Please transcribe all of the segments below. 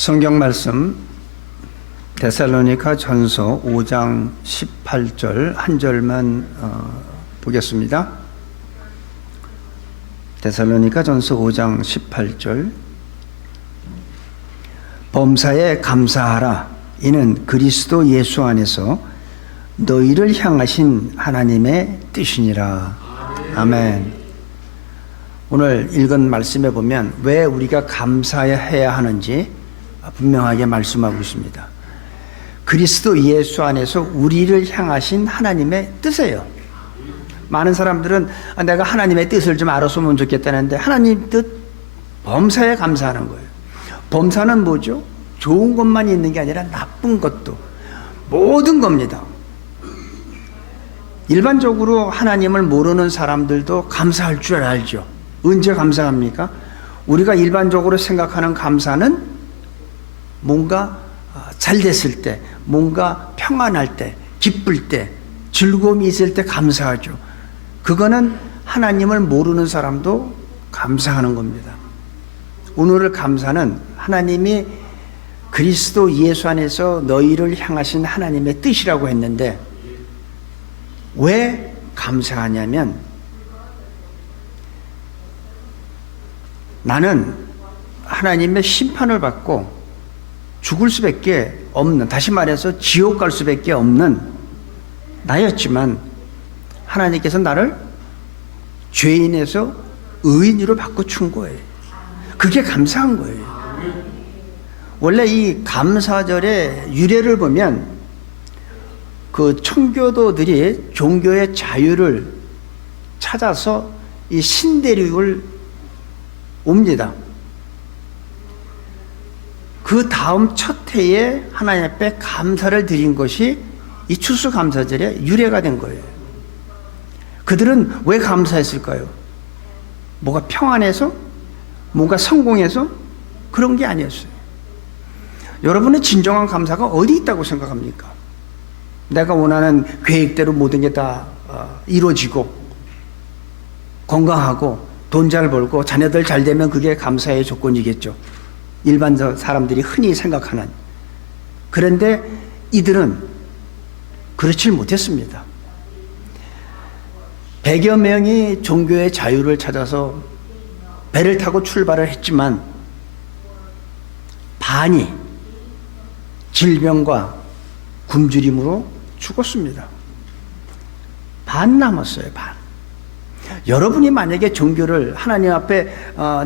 성경 말씀 데살로니가 전서 5장 18절 한 절만 보겠습니다. 데살로니가 전서 5장 18절. 범사에 감사하라. 이는 그리스도 예수 안에서 너희를 향하신 하나님의 뜻이니라. 아멘. 오늘 읽은 말씀에 보면 왜 우리가 감사해야 하는지 분명하게 말씀하고 있습니다. 그리스도 예수 안에서 우리를 향하신 하나님의 뜻이에요. 많은 사람들은 내가 하나님의 뜻을 좀 알았으면 좋겠다는데 하나님 뜻 범사에 감사하는 거예요. 범사는 뭐죠? 좋은 것만 있는 게 아니라 나쁜 것도 모든 겁니다. 일반적으로 하나님을 모르는 사람들도 감사할 줄 알죠. 언제 감사합니까? 우리가 일반적으로 생각하는 감사는 뭔가 잘 됐을 때, 뭔가 평안할 때, 기쁠 때, 즐거움이 있을 때 감사하죠. 그거는 하나님을 모르는 사람도 감사하는 겁니다. 오늘의 감사는 하나님이 그리스도 예수 안에서 너희를 향하신 하나님의 뜻이라고 했는데 왜 감사하냐면 나는 하나님의 심판을 받고 죽을 수밖에 없는, 다시 말해서 지옥 갈 수밖에 없는 나였지만 하나님께서 나를 죄인에서 의인으로 바꿔준 거예요. 그게 감사한 거예요. 원래 이 감사절의 유래를 보면 그 청교도들이 종교의 자유를 찾아서 이 신대륙을 옵니다. 그 다음 첫 해에 하나님 앞에 감사를 드린 것이 이 추수감사절의 유래가 된 거예요. 그들은 왜 감사했을까요? 뭐가 평안해서? 뭔가 성공해서? 그런 게 아니었어요. 여러분의 진정한 감사가 어디 있다고 생각합니까? 내가 원하는 계획대로 모든 게 다 이루어지고 건강하고 돈 잘 벌고 자녀들 잘 되면 그게 감사의 조건이겠죠. 일반 사람들이 흔히 생각하는. 그런데 이들은 그렇지 못했습니다. 100여 명이 종교의 자유를 찾아서 배를 타고 출발을 했지만 반이 질병과 굶주림으로 죽었습니다. 반 남았어요. 반. 여러분이 만약에 종교를 하나님 앞에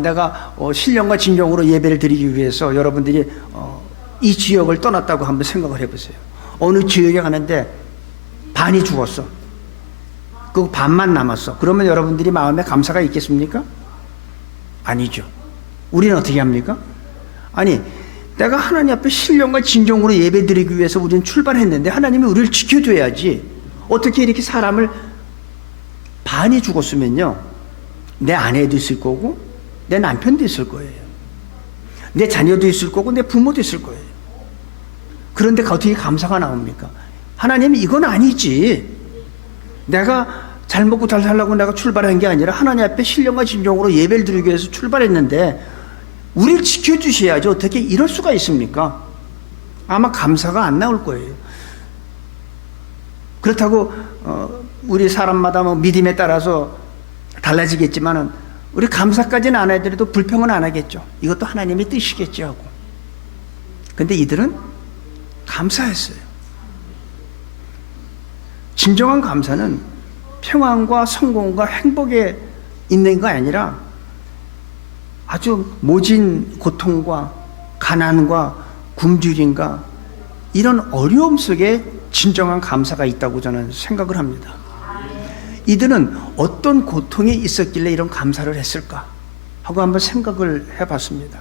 내가 신령과 진정으로 예배를 드리기 위해서 여러분들이 이 지역을 떠났다고 한번 생각을 해보세요. 어느 지역에 가는데 반이 죽었어. 그 반만 남았어. 그러면 여러분들이 마음에 감사가 있겠습니까? 아니죠. 우리는 어떻게 합니까? 아니, 내가 하나님 앞에 신령과 진정으로 예배 드리기 위해서 우리는 출발했는데 하나님이 우리를 지켜줘야지. 어떻게 이렇게 사람을 반이 죽었으면요, 내 아내도 있을 거고 내 남편도 있을 거예요. 내 자녀도 있을 거고 내 부모도 있을 거예요. 그런데 어떻게 감사가 나옵니까? 하나님이 이건 아니지. 내가 잘 먹고 잘 살라고 내가 출발한 게 아니라 하나님 앞에 신령과 진정으로 예배를 드리기 위해서 출발했는데 우리를 지켜주셔야지. 어떻게 이럴 수가 있습니까? 아마 감사가 안 나올 거예요. 그렇다고 우리 사람마다 뭐 믿음에 따라서 달라지겠지만은 우리 감사까지는 안 해드려도 불평은 안 하겠죠. 이것도 하나님의 뜻이겠지 하고. 근데 이들은 감사했어요. 진정한 감사는 평안과 성공과 행복에 있는 거 아니라 아주 모진 고통과 가난과 굶주림과 이런 어려움 속에 진정한 감사가 있다고 저는 생각을 합니다. 이들은 어떤 고통이 있었길래 이런 감사를 했을까 하고 한번 생각을 해봤습니다.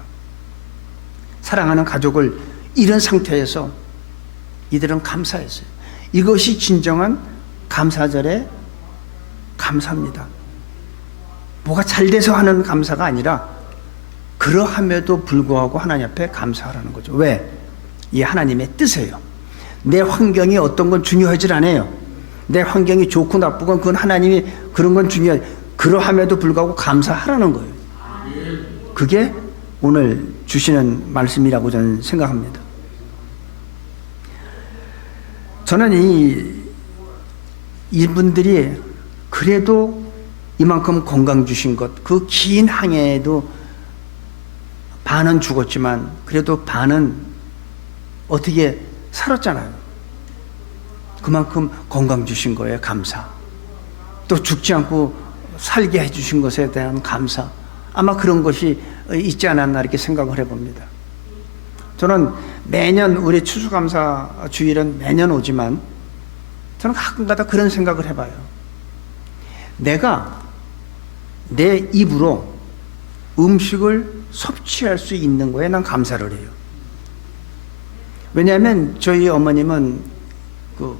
사랑하는 가족을 잃은 상태에서 이들은 감사했어요. 이것이 진정한 감사절의 감사입니다. 뭐가 잘 돼서 하는 감사가 아니라 그러함에도 불구하고 하나님 앞에 감사하라는 거죠. 왜? 이 하나님의 뜻이에요. 내 환경이 어떤 건 중요하지 않아요. 내 환경이 좋고 나쁘건 그건 하나님이 그런 건 중요해. 그러함에도 불구하고 감사하라는 거예요. 그게 오늘 주시는 말씀이라고 저는 생각합니다. 저는 이분들이 그래도 이만큼 건강 주신 것, 그 긴 항해에도 반은 죽었지만 그래도 반은 어떻게 살았잖아요. 그만큼 건강 주신 거에 감사. 또 죽지 않고 살게 해주신 것에 대한 감사. 아마 그런 것이 있지 않았나 이렇게 생각을 해봅니다. 저는 매년 우리 추수감사 주일은 매년 오지만 저는 가끔가다 그런 생각을 해봐요. 내가 내 입으로 음식을 섭취할 수 있는 거에 난 감사를 해요. 왜냐하면 저희 어머님은 그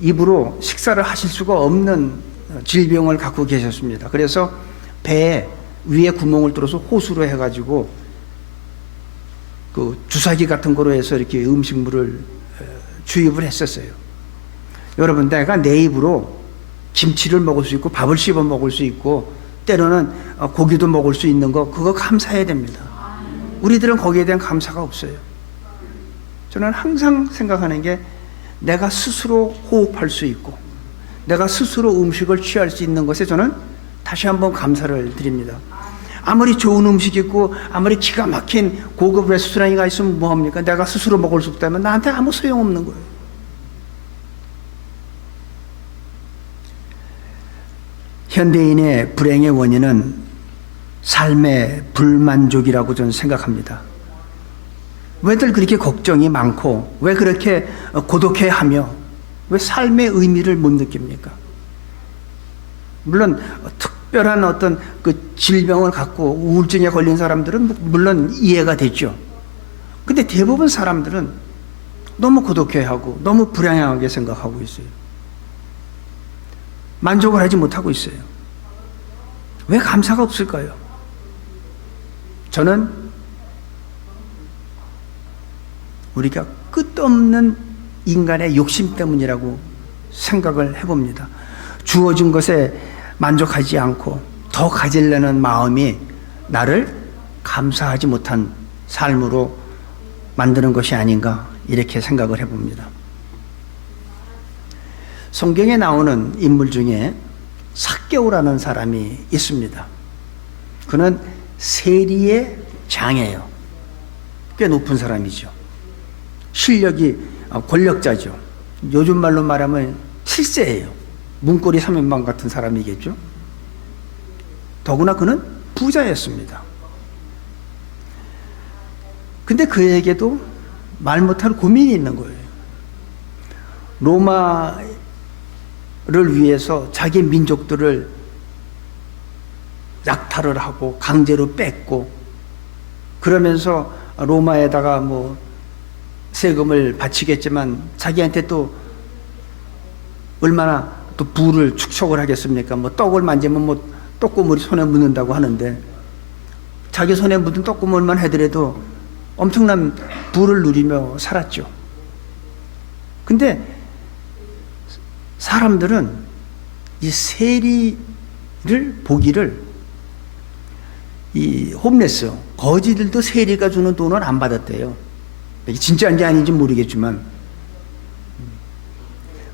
입으로 식사를 하실 수가 없는 질병을 갖고 계셨습니다. 그래서 배에 위에 구멍을 뚫어서 호수로 해가지고 그 주사기 같은 거로 해서 이렇게 음식물을 주입을 했었어요. 여러분, 내가 내 입으로 김치를 먹을 수 있고 밥을 씹어 먹을 수 있고 때로는 고기도 먹을 수 있는 거, 그거 감사해야 됩니다. 우리들은 거기에 대한 감사가 없어요. 저는 항상 생각하는 게 내가 스스로 호흡할 수 있고 내가 스스로 음식을 취할 수 있는 것에 저는 다시 한번 감사를 드립니다. 아무리 좋은 음식이 있고 아무리 기가 막힌 고급 레스토랑이 있으면 뭐합니까? 내가 스스로 먹을 수 없다면 나한테 아무 소용없는 거예요. 현대인의 불행의 원인은 삶의 불만족이라고 저는 생각합니다. 왜들 그렇게 걱정이 많고 왜 그렇게 고독해하며 왜 삶의 의미를 못 느낍니까? 물론 특별한 어떤 그 질병을 갖고 우울증에 걸린 사람들은 물론 이해가 되죠. 근데 대부분 사람들은 너무 고독해하고 너무 불행하게 생각하고 있어요. 만족을 하지 못하고 있어요. 왜 감사가 없을까요? 저는 우리가 끝없는 인간의 욕심 때문이라고 생각을 해봅니다. 주어진 것에 만족하지 않고 더 가지려는 마음이 나를 감사하지 못한 삶으로 만드는 것이 아닌가 이렇게 생각을 해봅니다. 성경에 나오는 인물 중에 삭개오라는 사람이 있습니다. 그는 세리의 장이에요. 꽤 높은 사람이죠. 실력이 권력자죠. 요즘 말로 말하면 칠세예요. 문고리 3연방 같은 사람이겠죠. 더구나 그는 부자였습니다. 근데 그에게도 말 못할 고민이 있는 거예요. 로마를 위해서 자기 민족들을 약탈을 하고 강제로 뺐고 그러면서 로마에다가 뭐 세금을 바치겠지만 자기한테 또 얼마나 또 부를 축적을 하겠습니까? 뭐 떡을 만지면 뭐 떡고물이 손에 묻는다고 하는데 자기 손에 묻은 떡고물만 해더라도 엄청난 부를 누리며 살았죠. 근데 사람들은 이 세리를 보기를 이 홈레스 거지들도 세리가 주는 돈을 안 받았대요. 이게 진짜인지 아닌지 모르겠지만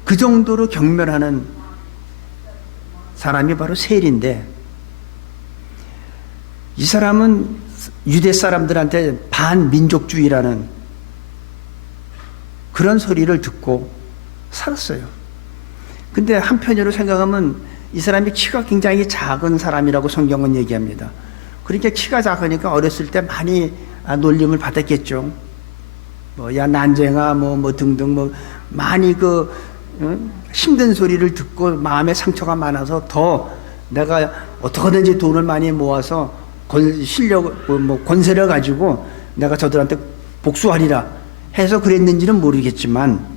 그 정도로 경멸하는 사람이 바로 세리인데 이 사람은 유대 사람들한테 반민족주의라는 그런 소리를 듣고 살았어요. 근데 한편으로 생각하면 이 사람이 키가 굉장히 작은 사람이라고 성경은 얘기합니다. 그러니까 키가 작으니까 어렸을 때 많이 놀림을 받았겠죠. 야 난쟁아 뭐 등등 뭐 많이 힘든 소리를 듣고 마음에 상처가 많아서 더 내가 어떻게든지 돈을 많이 모아서 실력 뭐 권세를 가지고 내가 저들한테 복수하리라 해서 그랬는지는 모르겠지만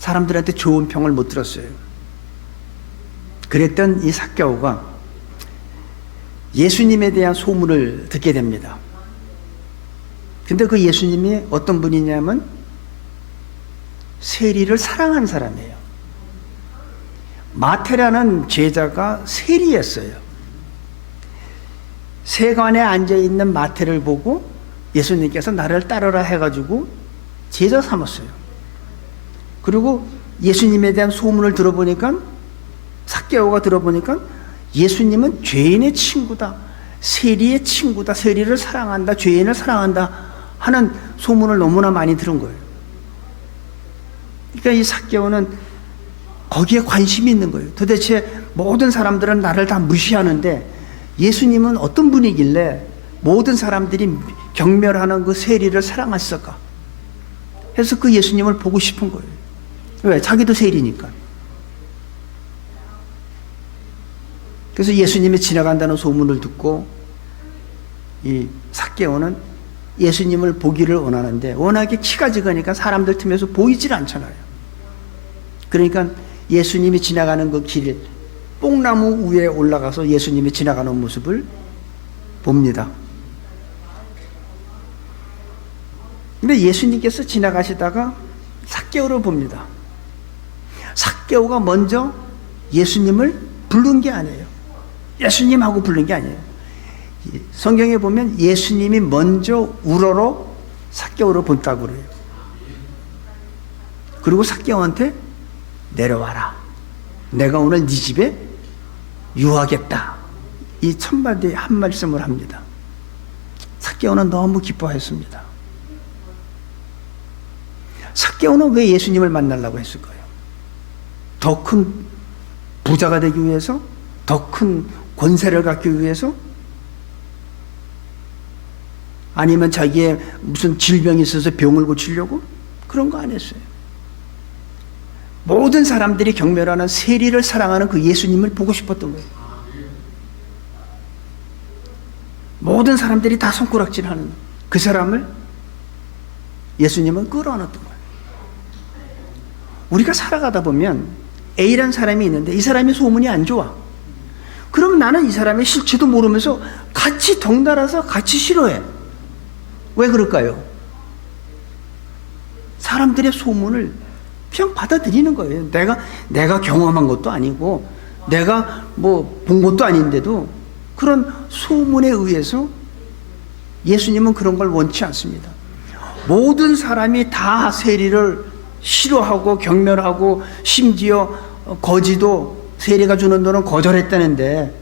사람들한테 좋은 평을 못 들었어요. 그랬던 이 삭개오가 예수님에 대한 소문을 듣게 됩니다. 근데 그 예수님이 어떤 분이냐면 세리를 사랑한 사람이에요. 마태라는 제자가 세리였어요. 세관에 앉아있는 마태를 보고 예수님께서 나를 따르라 해가지고 제자 삼았어요. 그리고 예수님에 대한 소문을 들어보니까, 삭개오가 들어보니까 예수님은 죄인의 친구다, 세리의 친구다, 세리를 사랑한다, 죄인을 사랑한다 하는 소문을 너무나 많이 들은 거예요. 그러니까 이 삭개오는 거기에 관심이 있는 거예요. 도대체 모든 사람들은 나를 다 무시하는데 예수님은 어떤 분이길래 모든 사람들이 경멸하는 그 세리를 사랑하실까? 해서 그 예수님을 보고 싶은 거예요. 왜? 자기도 세리니까. 그래서 예수님이 지나간다는 소문을 듣고 이 삭개오는 예수님을 보기를 원하는데 워낙에 키가 작으니까 사람들 틈에서 보이질 않잖아요. 그러니까 예수님이 지나가는 그 길, 뽕나무 위에 올라가서 예수님이 지나가는 모습을 봅니다. 근데 예수님께서 지나가시다가 삭개오를 봅니다. 삭개오가 먼저 예수님을 부른 게 아니에요. 예수님하고 부른 게 아니에요. 성경에 보면 예수님이 먼저 우러러 삭개오를 본다고 그래요. 그리고 삭개오한테 내려와라. 내가 오늘 네 집에 유하겠다. 이 첫마디 한 말씀을 합니다. 삭개오는 너무 기뻐했습니다. 삭개오는 왜 예수님을 만나려고 했을까요? 더 큰 부자가 되기 위해서? 더 큰 권세를 갖기 위해서? 아니면 자기의 무슨 질병이 있어서 병을 고치려고? 그런 거 안 했어요. 모든 사람들이 경멸하는 세리를 사랑하는 그 예수님을 보고 싶었던 거예요. 모든 사람들이 다 손가락질하는 그 사람을 예수님은 끌어안았던 거예요. 우리가 살아가다 보면 A라는 사람이 있는데 이 사람이 소문이 안 좋아. 그럼 나는 이 사람의 실체도 모르면서 같이 덩달아서 같이 싫어해. 왜 그럴까요? 사람들의 소문을 그냥 받아들이는 거예요. 내가 경험한 것도 아니고 내가 뭐 본 것도 아닌데도 그런 소문에 의해서 예수님은 그런 걸 원치 않습니다. 모든 사람이 다 세리를 싫어하고 경멸하고 심지어 거지도 세리가 주는 돈은 거절했다는데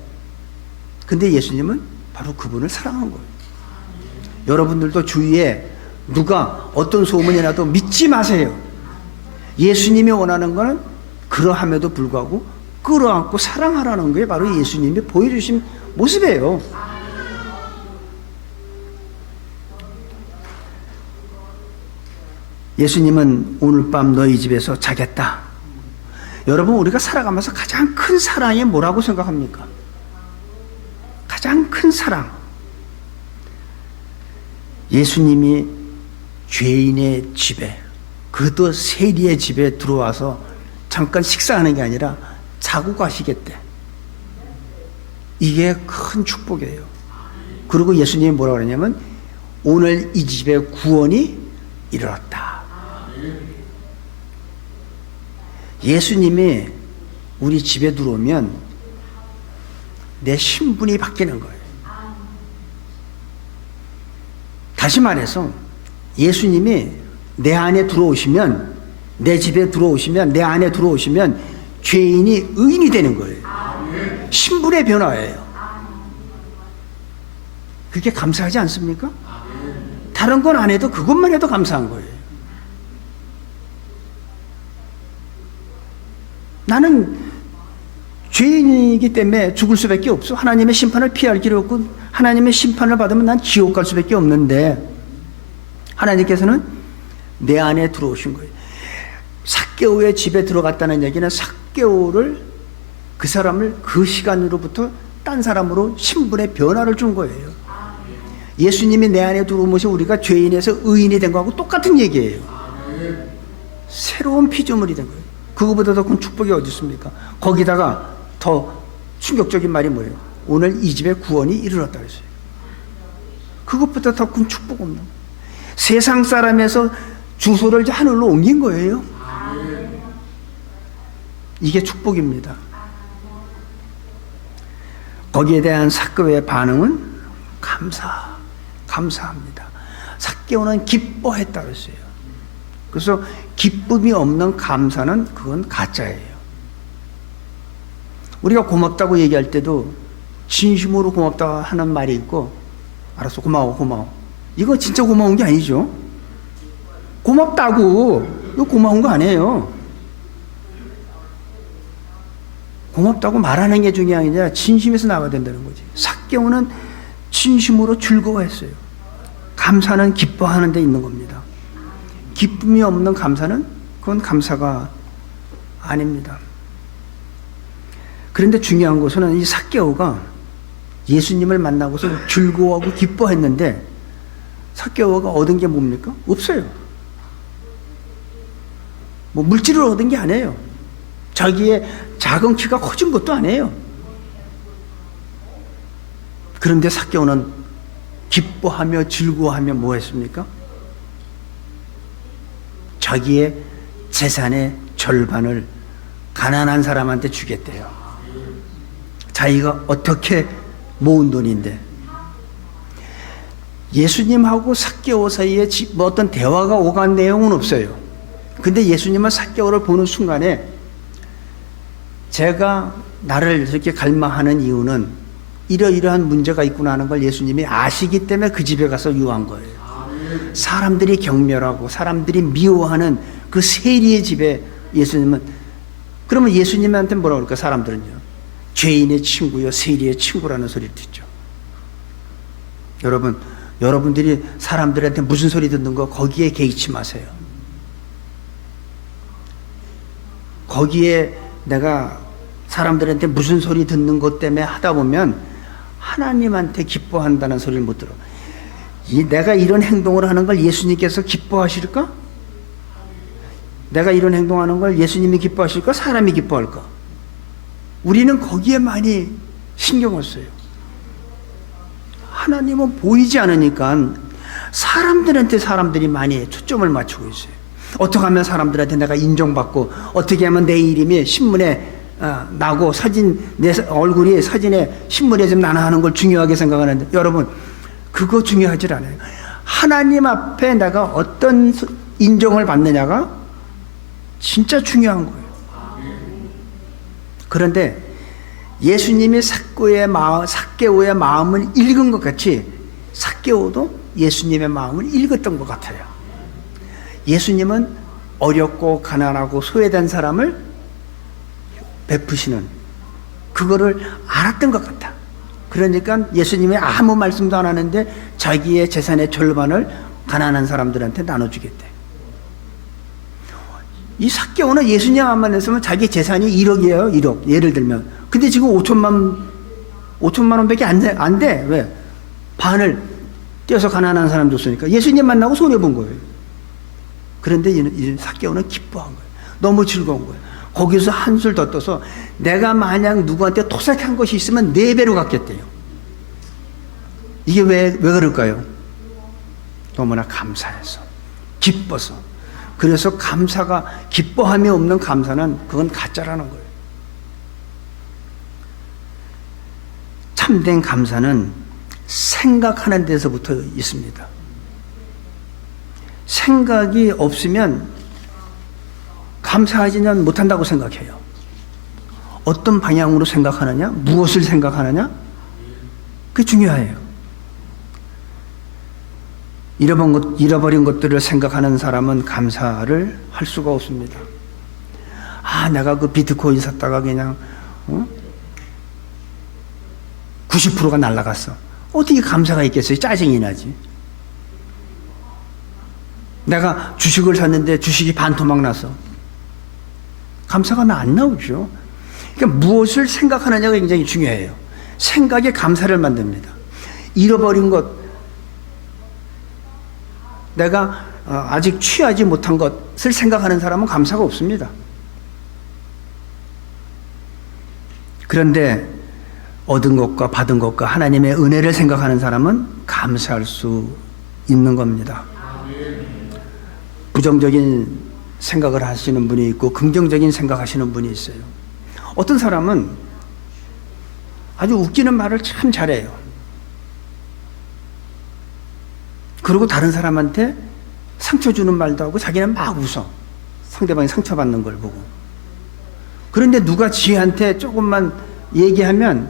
근데 예수님은 바로 그분을 사랑한 거예요. 여러분들도 주위에 누가 어떤 소문이 나도 믿지 마세요. 예수님이 원하는 것은 그러함에도 불구하고 끌어안고 사랑하라는 게 바로 예수님이 보여주신 모습이에요. 예수님은 오늘 밤 너희 집에서 자겠다. 여러분, 우리가 살아가면서 가장 큰 사랑이 뭐라고 생각합니까? 가장 큰 사랑. 예수님이 죄인의 집에, 그것도 세리의 집에 들어와서 잠깐 식사하는 게 아니라 자고 가시겠대. 이게 큰 축복이에요. 그리고 예수님이 뭐라고 그러냐면 오늘 이 집에 구원이 이르렀다. 예수님이 우리 집에 들어오면 내 신분이 바뀌는 거예요. 다시 말해서 예수님이 내 안에 들어오시면, 내 집에 들어오시면, 내 안에 들어오시면 죄인이 의인이 되는 거예요. 신분의 변화예요. 그게 감사하지 않습니까? 다른 건 안 해도 그것만 해도 감사한 거예요. 나는 죄인이기 때문에 죽을 수밖에 없어. 하나님의 심판을 피할 길이 없고 하나님의 심판을 받으면 난 지옥 갈 수밖에 없는데 하나님께서는 내 안에 들어오신 거예요. 삭개오의 집에 들어갔다는 얘기는 삭개오를, 그 사람을 그 시간으로부터 딴 사람으로 신분의 변화를 준 거예요. 예수님이 내 안에 들어오면서 우리가 죄인에서 의인이 된 거하고 똑같은 얘기예요. 새로운 피조물이 된 거예요. 그거보다 더 큰 축복이 어디 있습니까? 거기다가 더 충격적인 말이 뭐예요? 오늘 이 집에 구원이 이르렀다 그랬어요. 그것보다 더 큰 축복 없는 거예요. 세상 사람에서 주소를 하늘로 옮긴 거예요. 이게 축복입니다. 거기에 대한 삭개오의 반응은 감사합니다. 삭개오는 기뻐했다 그랬어요. 그래서 기쁨이 없는 감사는 그건 가짜예요. 우리가 고맙다고 얘기할 때도 진심으로 고맙다 하는 말이 있고, 알았어, 고마워. 이거 진짜 고마운 게 아니죠. 고맙다고 이거 고마운 거 아니에요. 고맙다고 말하는 게 중요한 게 아니라 진심에서 나와야 된다는 거지. 삭개오는 진심으로 즐거워했어요. 감사는 기뻐하는 데 있는 겁니다. 기쁨이 없는 감사는 그건 감사가 아닙니다. 그런데 중요한 것은 이 삭개오가 예수님을 만나고서 즐거워하고 기뻐했는데 삭개오가 얻은 게 뭡니까? 없어요. 뭐 물질을 얻은 게 아니에요. 자기의 작은 키가 커진 것도 아니에요. 그런데 삭개오는 기뻐하며 즐거워하며 뭐 했습니까? 자기의 재산의 절반을 가난한 사람한테 주겠대요. 자기가 어떻게 모은 돈인데. 예수님하고 삭개오 사이에 뭐 어떤 대화가 오간 내용은 없어요. 근데 예수님은 삭개오를 보는 순간에 제가 나를 이렇게 갈망하는 이유는 이러이러한 문제가 있구나 하는 걸 예수님이 아시기 때문에 그 집에 가서 유한 거예요. 사람들이 경멸하고 사람들이 미워하는 그 세리의 집에 예수님은, 그러면 예수님한테 뭐라고 그럴까? 사람들은요, 죄인의 친구요 세리의 친구라는 소리를 듣죠. 여러분들이 사람들한테 무슨 소리 듣는 거 거기에 개의치 마세요. 거기에 내가 사람들한테 무슨 소리 듣는 것 때문에 하다 보면 하나님한테 기뻐한다는 소리를 못 들어. 내가 이런 행동을 하는 걸 예수님께서 기뻐하실까? 내가 이런 행동하는 걸 예수님이 기뻐하실까? 사람이 기뻐할까? 우리는 거기에 많이 신경을 써요. 하나님은 보이지 않으니까 사람들한테 사람들이 많이 초점을 맞추고 있어요. 어떻게 하면 사람들한테 내가 인정받고, 어떻게 하면 내 이름이 신문에 나고 내 얼굴이 사진에 신문에 좀 나나 하는 걸 중요하게 생각하는데, 여러분 그거 중요하지 않아요. 하나님 앞에 내가 어떤 인정을 받느냐가 진짜 중요한 거예요. 그런데 예수님이 삭개오의 마음을 읽은 것 같이 삭개오도 예수님의 마음을 읽었던 것 같아요. 예수님은 어렵고 가난하고 소외된 사람을 베푸시는 그거를 알았던 것 같아. 그러니까 예수님이 아무 말씀도 안 하는데 자기의 재산의 절반을 가난한 사람들한테 나눠주겠대. 이 삭개오는 예수님 안 만났으면 자기 재산이 1억이에요. 1억. 예를 들면. 근데 지금 5천만 원밖에 안 돼. 왜? 반을 떼어서 가난한 사람 줬으니까. 예수님 만나고 손해본 거예요. 그런데 이 삭개오는 기뻐한 거예요. 너무 즐거운 거예요. 거기서 한술 더 떠서 내가 만약 누구한테 토색한 것이 있으면 4배로 갚겠대요. 이게 왜 그럴까요? 너무나 감사해서, 기뻐서. 그래서 감사가, 기뻐함이 없는 감사는 그건 가짜라는 거예요. 참된 감사는 생각하는 데서부터 있습니다. 생각이 없으면 감사하지는 못한다고 생각해요. 어떤 방향으로 생각하느냐, 무엇을 생각하느냐, 그게 중요해요. 잃어버린 것들을 생각하는 사람은 감사를 할 수가 없습니다. 내가 그 비트코인 샀다가 그냥 90%가 날아갔어. 어떻게 감사가 있겠어요? 짜증이 나지. 내가 주식을 샀는데 주식이 반토막 났어. 감사가 안 나오죠. 그러니까 무엇을 생각하느냐가 굉장히 중요해요. 생각이 감사를 만듭니다. 잃어버린 것, 내가 아직 취하지 못한 것을 생각하는 사람은 감사가 없습니다. 그런데 얻은 것과 받은 것과 하나님의 은혜를 생각하는 사람은 감사할 수 있는 겁니다. 부정적인 생각을 하시는 분이 있고 긍정적인 생각하시는 분이 있어요. 어떤 사람은 아주 웃기는 말을 참 잘해요. 그리고 다른 사람한테 상처 주는 말도 하고 자기는 막 웃어. 상대방이 상처받는 걸 보고. 그런데 누가 지한테 조금만 얘기하면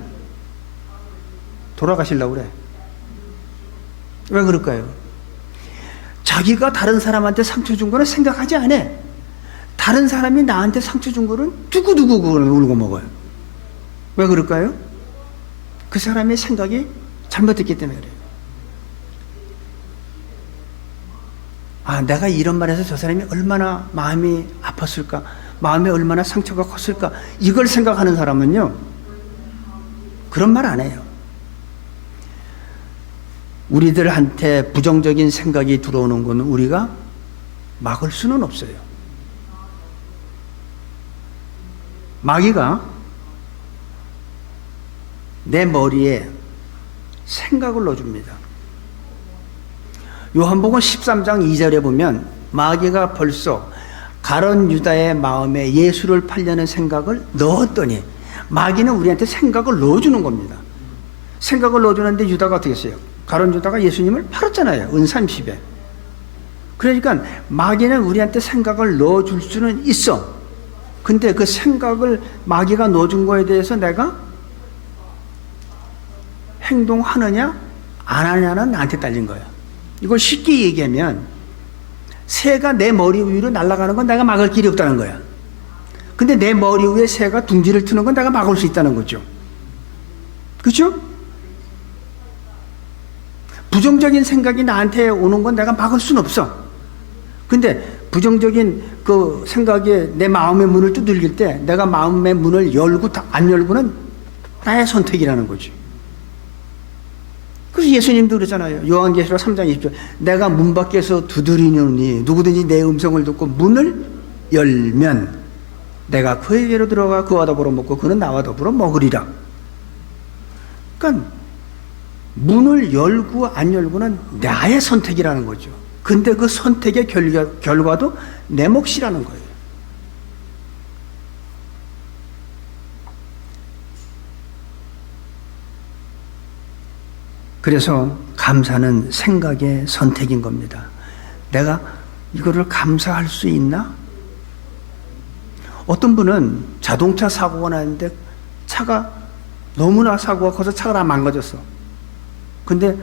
돌아가시려고 그래. 왜 그럴까요? 자기가 다른 사람한테 상처 준 거는 생각하지 않아. 다른 사람이 나한테 상처 준 거는 두고두고 그걸 울고 먹어요. 왜 그럴까요? 그 사람의 생각이 잘못됐기 때문에 그래요. 아, 내가 이런 말해서 저 사람이 얼마나 마음이 아팠을까, 마음에 얼마나 상처가 컸을까, 이걸 생각하는 사람은요, 그런 말 안 해요. 우리들한테 부정적인 생각이 들어오는 건 우리가 막을 수는 없어요. 마귀가 내 머리에 생각을 넣어줍니다. 요한복음 13장 2절에 보면 마귀가 벌써 가룟 유다의 마음에 예수를 팔려는 생각을 넣었더니, 마귀는 우리한테 생각을 넣어주는 겁니다. 생각을 넣어주는데 유다가 어떻게 했어요? 가룟 유다가 예수님을 팔았잖아요. 은 30에. 그러니까 마귀는 우리한테 생각을 넣어줄 수는 있어. 근데 그 생각을 마귀가 넣어준 거에 대해서 내가 행동하느냐 안 하느냐는 나한테 딸린 거야. 이걸 쉽게 얘기하면 새가 내 머리 위로 날아가는 건 내가 막을 길이 없다는 거야. 근데 내 머리 위에 새가 둥지를 트는 건 내가 막을 수 있다는 거죠. 그렇죠? 부정적인 생각이 나한테 오는 건 내가 막을 수는 없어. 근데 부정적인 그 생각에 내 마음의 문을 두들길 때 내가 마음의 문을 열고 안 열고는 나의 선택이라는 거지. 그래서 예수님도 그러잖아요. 요한계시록 3장 20절. 내가 문 밖에서 두드리노니 누구든지 내 음성을 듣고 문을 열면 내가 그에게로 들어가 그와 더불어 먹고 그는 나와 더불어 먹으리라. 그러니까 문을 열고 안 열고는 나의 선택이라는 거죠. 근데 그 선택의 결과도 내 몫이라는 거예요. 그래서 감사는 생각의 선택인 겁니다. 내가 이거를 감사할 수 있나? 어떤 분은 자동차 사고가 났는데 차가 너무나 사고가 커서 차가 다 망가졌어. 근데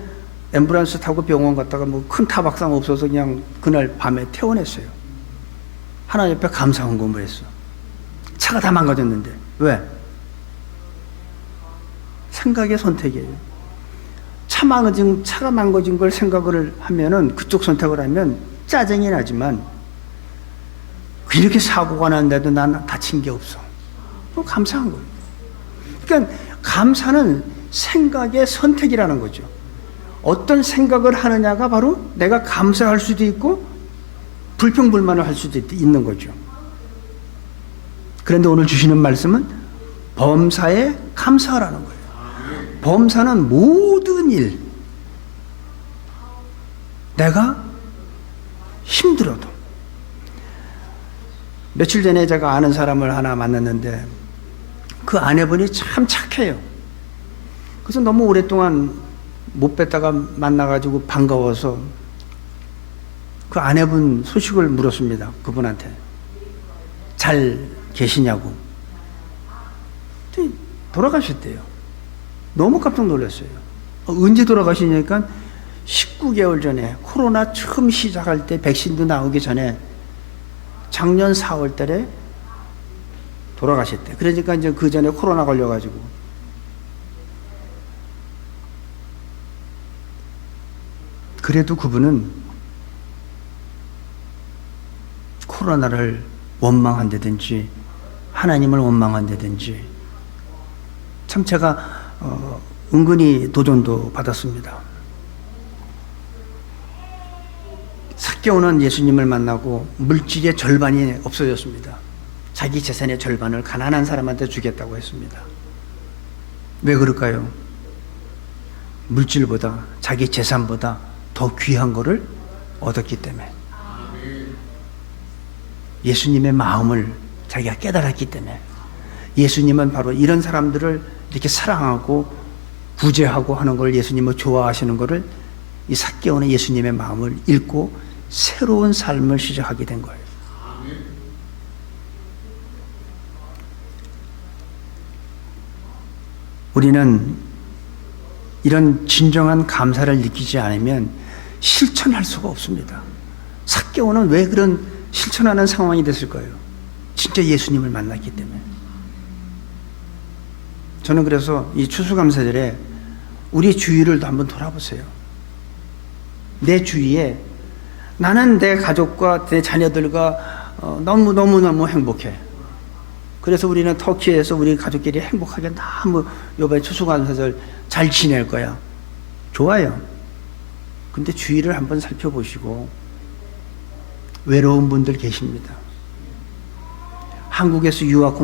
앰뷸런스 타고 병원 갔다가 뭐 큰 타박상 없어서 그냥 그날 밤에 퇴원했어요. 하나님 옆에 감사 헌금을 했어. 차가 다 망가졌는데. 왜? 생각의 선택이에요. 차가 망가진 걸 생각을 하면은, 그쪽 선택을 하면 짜증이 나지만, 이렇게 사고가 났는데도 난 다친 게 없어. 감사한 거예요. 그러니까 감사는 생각의 선택이라는 거죠. 어떤 생각을 하느냐가 바로 내가 감사할 수도 있고 불평불만을 할 수도 있는 거죠. 그런데 오늘 주시는 말씀은 범사에 감사하라는 거예요. 범사는 모든 일, 내가 힘들어도. 며칠 전에 제가 아는 사람을 하나 만났는데 그 아내분이 참 착해요. 그래서 너무 오랫동안 못 뵀다가 만나가지고 반가워서 그 아내분 소식을 물었습니다. 그분한테. 잘 계시냐고. 돌아가셨대요. 너무 깜짝 놀랐어요. 언제 돌아가시냐니까 19개월 전에 코로나 처음 시작할 때 백신도 나오기 전에 작년 4월 달에 돌아가셨대. 그러니까 이제 그 전에 코로나 걸려가지고. 그래도 그분은 코로나를 원망한다든지 하나님을 원망한다든지 참 제가 은근히 도전도 받았습니다. 삭개오는 예수님을 만나고 물질의 절반이 없어졌습니다. 자기 재산의 절반을 가난한 사람한테 주겠다고 했습니다. 왜 그럴까요? 물질보다 자기 재산보다 더 귀한 거를 얻었기 때문에. 예수님의 마음을 자기가 깨달았기 때문에. 예수님은 바로 이런 사람들을 이렇게 사랑하고 구제하고 하는 걸 예수님은 좋아하시는 것을 이 삭개오는 예수님의 마음을 읽고 새로운 삶을 시작하게 된 거예요. 우리는 이런 진정한 감사를 느끼지 않으면 실천할 수가 없습니다. 삭개오는 왜 그런 실천하는 상황이 됐을까요? 진짜 예수님을 만났기 때문에. 저는 그래서 이 추수감사절에 우리 주위를 한번 돌아보세요. 내 주위에 나는 내 가족과 내 자녀들과 너무너무 행복해. 그래서 우리는 터키에서 우리 가족끼리 행복하게 너무 이번에 추수감사절 잘 지낼 거야. 좋아요. 근데 주위를 한번 살펴보시고 외로운 분들 계십니다. 한국에서 유학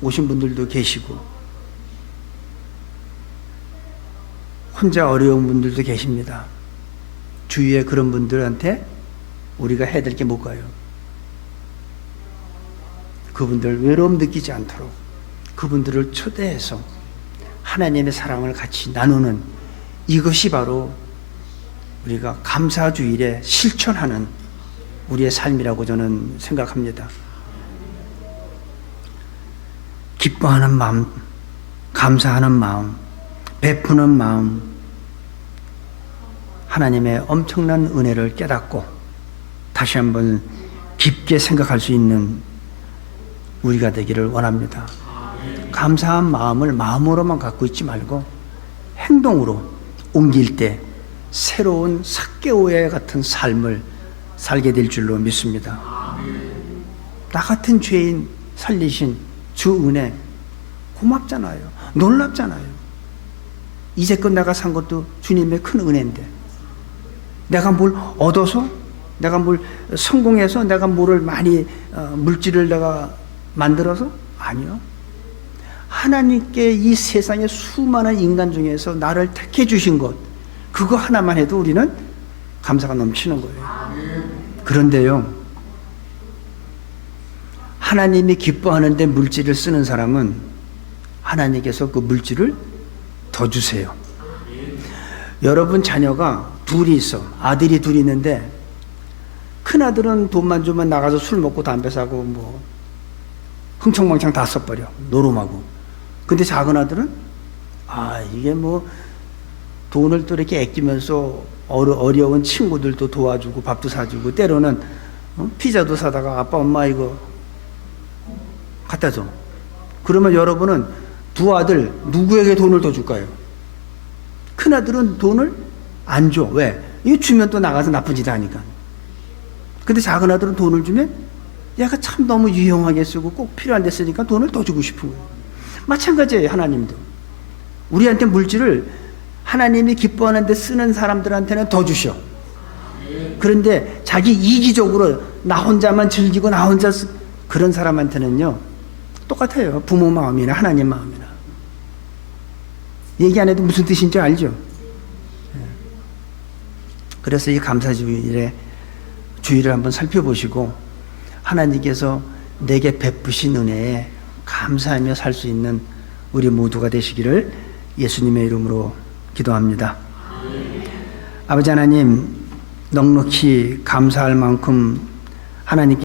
오신 분들도 계시고 혼자 어려운 분들도 계십니다. 주위에 그런 분들한테 우리가 해야 될 게 뭘까요? 그분들 외로움 느끼지 않도록 그분들을 초대해서 하나님의 사랑을 같이 나누는 이것이 바로 우리가 감사주일에 실천하는 우리의 삶이라고 저는 생각합니다. 기뻐하는 마음, 감사하는 마음, 베푸는 마음, 하나님의 엄청난 은혜를 깨닫고 다시 한번 깊게 생각할 수 있는 우리가 되기를 원합니다. 감사한 마음을 마음으로만 갖고 있지 말고 행동으로 옮길 때 새로운 삭개오의 같은 삶을 살게 될 줄로 믿습니다. 나 같은 죄인 살리신 주 은혜 고맙잖아요. 놀랍잖아요. 이제껏 내가 산 것도 주님의 큰 은혜인데 내가 뭘 얻어서 내가 뭘 성공해서 내가 뭐를 많이 물질을 내가 만들어서? 아니요. 하나님께 이 세상의 수많은 인간 중에서 나를 택해 주신 것 그거 하나만 해도 우리는 감사가 넘치는 거예요. 그런데요, 하나님이 기뻐하는데 물질을 쓰는 사람은 하나님께서 그 물질을 더 주세요. 여러분 자녀가 둘이 있어. 아들이 둘이 있는데 큰아들은 돈만 주면 나가서 술 먹고 담배 사고 뭐 흥청망청 다 써버려. 노름하고. 근데 작은 아들은 이게 뭐 돈을 또 이렇게 아끼면서 어려운 친구들도 도와주고 밥도 사주고 때로는 피자도 사다가 아빠 엄마 이거 갖다 줘. 그러면 여러분은 두 아들 누구에게 돈을 더 줄까요? 큰 아들은 돈을 안 줘. 왜? 이거 주면 또 나가서 나쁜 짓 하니까. 근데 작은 아들은 돈을 주면 얘가 참 너무 유용하게 쓰고 꼭 필요한 데 쓰니까 돈을 더 주고 싶은 거예요. 마찬가지예요. 하나님도 우리한테 물질을 하나님이 기뻐하는 데 쓰는 사람들한테는 더 주셔. 그런데 자기 이기적으로 나 혼자만 즐기고 나 혼자 그런 사람한테는요 똑같아요. 부모 마음이나 하나님 마음이나. 얘기 안 해도 무슨 뜻인지 알죠? 그래서 이 감사주일에 주일을 한번 살펴보시고 하나님께서 내게 베푸신 은혜에 감사하며 살 수 있는 우리 모두가 되시기를 예수님의 이름으로 기도합니다. 아버지 하나님, 넉넉히 감사할 만큼 하나님께